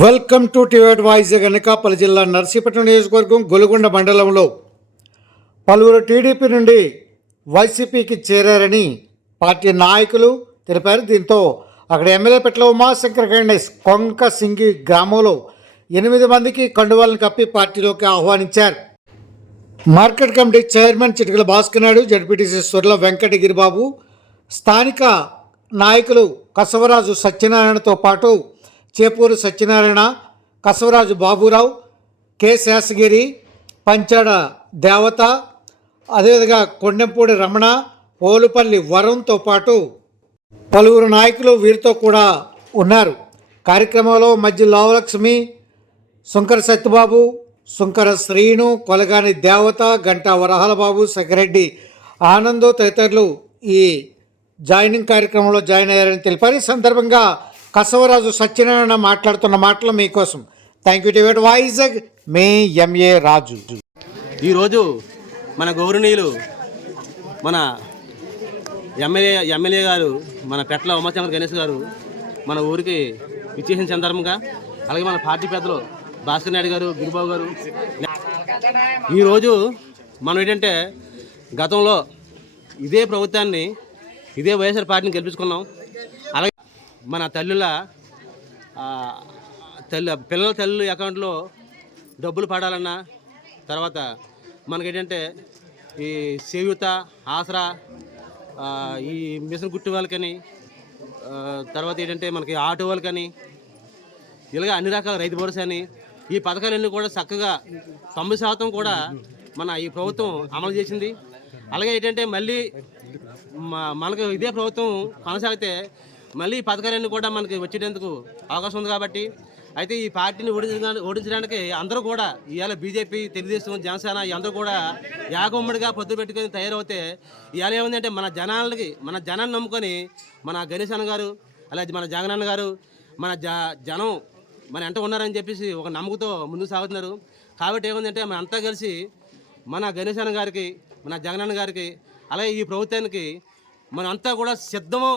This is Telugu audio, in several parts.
వెల్కమ్ టు టివేట్ వాయిస్ అనకాపల్లి జిల్లా నర్సీపట్నం నియోజకవర్గం గొలుగొండ మండలంలో పలువురు టీడీపీ నుండి వైసీపీకి చేరారని పార్టీ నాయకులు తెలిపారు. దీంతో అక్కడ ఎమ్మెల్యే పెట్ల ఉమాశంకర్ గణేష్ కొంక సింగి గ్రామంలో ఎనిమిది మందికి కండువాలను కప్పి పార్టీలోకి ఆహ్వానించారు. Market committee chairman Chitikala Bhaskar Naidu ZPTC Surla Venkatagiribabu స్థానిక నాయకులు కసవరాజు సత్యనారాయణతో పాటు చేపూరు సత్యనారాయణ కసవరాజు బాబురావు కె శేషగిరి పంచాడ దేవత అదేవిధంగా కొండెంపూడి రమణ ఓలుపల్లి వరంతో పాటు పలువురు నాయకులు వీరితో కూడా ఉన్నారు. కార్యక్రమంలో మధ్య లావలక్ష్మి శంకర సత్యబాబు శంకర శ్రీను కొలగాని దేవత గంటా వరహాలబాబు సఖిరెడ్డి ఆనందో తదితరులు ఈ జాయినింగ్ కార్యక్రమంలో జాయిన్ అయ్యారని తెలిపారు. ఈ సందర్భంగా కసవరాజు సత్యనారాయణ మాట్లాడుతున్న మాటలు మీకోసం. థ్యాంక్ యూ టివేట్ వైజాగ్ మే ఎంఏ రాజు. ఈరోజు మన గౌరవనీయులు మన ఎమ్మెల్యే ఎమ్మెల్యే గారు మన పెట్ల ఉమాచంద్ర గణేష్ గారు మన ఊరికి విచ్చేసిన సందర్భంగా అలాగే మన పార్టీ పెద్దలు భాస్కర్ నాయుడు గారు గిరిబాబు గారు. ఈరోజు మనం ఏంటంటే గతంలో ఇదే ప్రభుత్వాన్ని ఇదే వైఎస్ఆర్ పార్టీని గెలిపించుకున్నాం. మన తల్లుల తల్లి పిల్లల తల్లి అకౌంట్లో డబ్బులు పడాలన్నా తర్వాత మనకేంటంటే ఈ చేయూత ఆసరా ఈ మిషన్ గుట్టి వాళ్ళకని తర్వాత ఏంటంటే మనకి ఆటో వాళ్ళకని ఇలాగ అన్ని రకాల రైతు భరోసా అని ఈ పథకాలన్నీ కూడా చక్కగా తొంభై శాతం కూడా మన ఈ ప్రభుత్వం అమలు చేసింది. అలాగే ఏంటంటే మళ్ళీ మనకు ఇదే ప్రభుత్వం కొనసాగితే మళ్ళీ ఈ పథకాలన్నీ కూడా మనకి వచ్చేటందుకు అవకాశం ఉంది కాబట్టి అయితే ఈ పార్టీని ఓడించడానికి ఓడించడానికి అందరూ కూడా ఇవాళ బీజేపీ తెలుగుదేశం జనసేన ఈ అందరూ కూడా యాగమ్మడిగా పొద్దు పెట్టుకొని తయారవుతే ఇవాళ ఏముందంటే మన జనాలకి మన జనాన్ని నమ్ముకొని మన గణేశ్ అన్న గారు అలాగే మన జగనన్న గారు మన జ జనం మన ఎంట ఉన్నారని చెప్పేసి ఒక నమ్మకంతో ముందుకు సాగుతున్నారు. కాబట్టి ఏముందంటే మన అంతా కలిసి మన గణేశ్ అన్న గారికి మన జగనన్న గారికి అలాగే ఈ ప్రభుత్వానికి మన అంతా కూడా సిద్ధము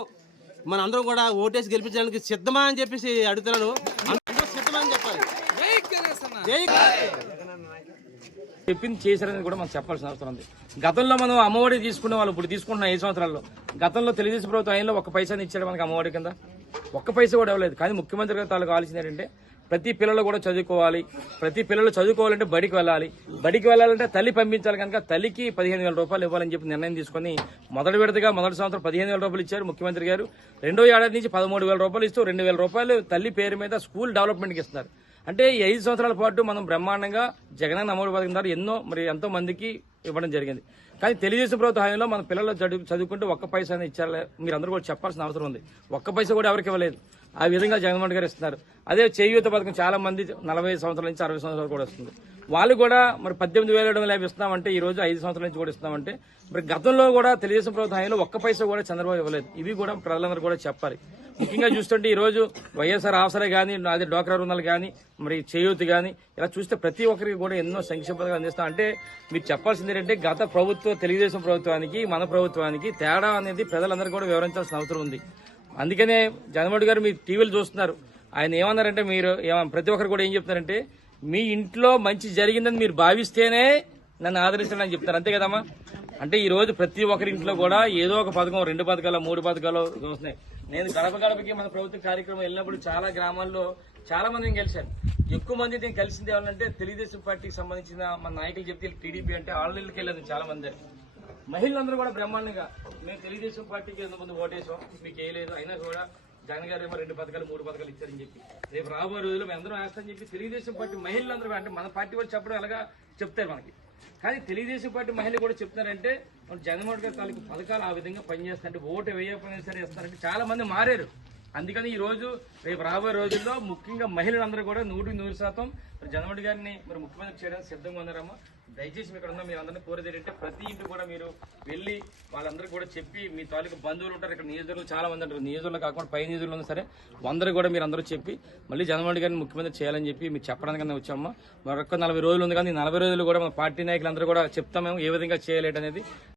మన అందరం కూడా ఓటేసి గెలిపించడానికి సిద్ధమా అని చెప్పేసి అడుగుతున్నాను. అందరూ సిద్ధమా అని చెప్పాలి. జై చెప్పింది చేశారని కూడా మనం చెప్పాల్సిన అవసరం ఉంది. గతంలో మనం అమ్మఒడి తీసుకునే వాళ్ళు ఇప్పుడు తీసుకుంటున్న ఐదు సంవత్సరాల్లో. గతంలో తెలుగుదేశం ప్రభుత్వం ఆయనలో ఒక్క పైసాని ఇచ్చాడు మనకి అమ్మఒడి కింద. ఒక్క పైస కూడా ఇవ్వలేదు. కానీ ముఖ్యమంత్రి గారు తాలూకు ఆలోచన ఏంటంటే ప్రతి పిల్లలు కూడా చదువుకోవాలి. ప్రతి పిల్లలు చదువుకోవాలంటే బడికి వెళ్ళాలి. బడికి వెళ్ళాలంటే తల్లి పంపించాలి కనుక తల్లికి పదిహేను వేల రూపాయలు ఇవ్వాలని చెప్పి నిర్ణయం తీసుకొని మొదటి విడతగా మొదటి సంవత్సరం పదిహేను వేల రూపాయలు ఇచ్చారు ముఖ్యమంత్రి గారు. రెండో ఏడాది నుంచి పదమూడు వేల రూపాయలు ఇస్తూ రెండు వేల రూపాయలు తల్లి పేరు మీద స్కూల్ డెవలప్మెంట్కి ఇస్తున్నారు. అంటే ఈ ఐదు సంవత్సరాల పాటు మనం బ్రహ్మాండంగా జగనన్న అమలు పథకం ద్వారా ఎన్నో మరి ఎంతో మందికి ఇవ్వడం జరిగింది. కానీ తెలుగుదేశం ప్రభుత్వ హయాంలో మన పిల్లలు చదువు చదువుకుంటూ ఒక్క పైసా ఇచ్చారు మీరు అందరూ కూడా చెప్పాల్సిన అవసరం ఉంది. ఒక్క పైసా కూడా ఎవరికి ఇవ్వలేదు. ఆ విధంగా జగన్మోహన్ గారు ఇస్తున్నారు. అదే చేయూత పథకం చాలా మంది నలభై సంవత్సరాల నుంచి అరవై సంవత్సరాలు కూడా వస్తుంది. వాళ్ళు కూడా మరి పద్దెనిమిది వేల ఏడు వందల ఇస్తున్నామంటే ఈ రోజు ఐదు సంవత్సరాల నుంచి కూడా ఇస్తున్నామంటే మరి గతంలో కూడా తెలుగుదేశం ప్రభుత్వ హయాంలో ఒక్క పైసా కూడా చంద్రబాబు ఇవ్వలేదు. ఇవి కూడా ప్రజలందరూ కూడా చెప్పాలి. ముఖ్యంగా చూస్తుంటే ఈరోజు వైఎస్ఆర్ ఆసరా కానీ అదే డోక్రా రుణాలు కానీ మరి చేయూతి కానీ ఇలా చూస్తే ప్రతి ఒక్కరికి కూడా ఎన్నో సంక్షేమ పథకాలు అందిస్తాం. అంటే మీరు చెప్పాల్సింది ఏంటంటే గత ప్రభుత్వ తెలుగుదేశం ప్రభుత్వానికి మన ప్రభుత్వానికి తేడా అనేది ప్రజలందరూ కూడా వివరించాల్సిన అవసరం ఉంది. అందుకనే జగన్మోహన్ గారు మీరు టీవీలు చూస్తున్నారు. ఆయన ఏమన్నారంటే మీరు ప్రతి ఒక్కరు కూడా ఏం చెప్తున్నారంటే మీ ఇంట్లో మంచి జరిగిందని మీరు భావిస్తేనే నన్ను ఆదరించండి అని చెప్తారు. అంతే కదమ్మా? అంటే ఈ రోజు ప్రతి ఒక్కరి ఇంట్లో కూడా ఏదో ఒక పథకం రెండు పథకాలు మూడు పథకాలు వస్తున్నాయి. నేను గడప గడపకి మన ప్రభుత్వ కార్యక్రమం వెళ్ళినప్పుడు చాలా గ్రామాల్లో చాలా మందిని కలిశాను. ఎక్కువ మంది నేను కలిసింది ఎవరంటే తెలుగుదేశం పార్టీకి సంబంధించిన మన నాయకులు చెప్తే టీడీపీ అంటే ఆళ్ళకి వెళ్ళాను చాలా మంది మహిళలందరూ కూడా బ్రహ్మాండంగా మేము తెలుగుదేశం పార్టీకి ఎంతమంది ఓటేసాం? మీకు వేయలేదు అయినా కూడా జగన్ గారు ఏమో రెండు పథకాలు మూడు పథకాలు ఇచ్చారని చెప్పి. రేపు రాబోయే రోజుల్లో మేము అందరం వేస్తామని చెప్పి తెలుగుదేశం పార్టీ మహిళలందరూ అంటే మన పార్టీ వాళ్ళు చెప్పడం ఎలాగా చెప్తారు మనకి. కానీ తెలుగుదేశం పార్టీ మహిళలు కూడా చెప్తున్నారంటే మన జగన్మోహన్ గారి తాలూకు పథకాలు ఆ విధంగా పనిచేస్తారంటే ఓటు వేయకపోయినా సరే ఇస్తారంటే చాలా మంది మారారు. అందుకని ఈ రోజు రేపు రాబోయే రోజుల్లో ముఖ్యంగా మహిళలందరూ కూడా నూటికి నూరు శాతం మరి జగన్మోహన్ గారిని మరి ముఖ్యమంత్రి చేయడానికి సిద్ధంగా ఉన్నారమ్మా. దయచేసి మీకు ఇక్కడ ఉన్న మీరు అందరినీ కోరేది ఏంటంటే ప్రతి ఇంటి కూడా మీరు వెళ్ళి వాళ్ళందరికీ కూడా చెప్పి మీ తాలూకు బంధువులు ఉంటారు. ఇక్కడ నియోజకవర్గంలో చాలా మంది ఉంటారు. నియోజకవర్గంలో కాకుండా పై నియోజకవర్గంలో ఉన్నా సరే అందరూ కూడా మీరు అందరూ చెప్పి మళ్ళీ జగన్మోహన్ గారిని ముఖ్యమంత్రి చేయాలని చెప్పి మీరు చెప్పడానికి వచ్చామా? మరొక నలభై రోజులు ఉంది కానీ నలభై రోజులు కూడా మన పార్టీ నాయకులందరూ కూడా చెప్తాం మేము ఏ విధంగా చేయలేటనేది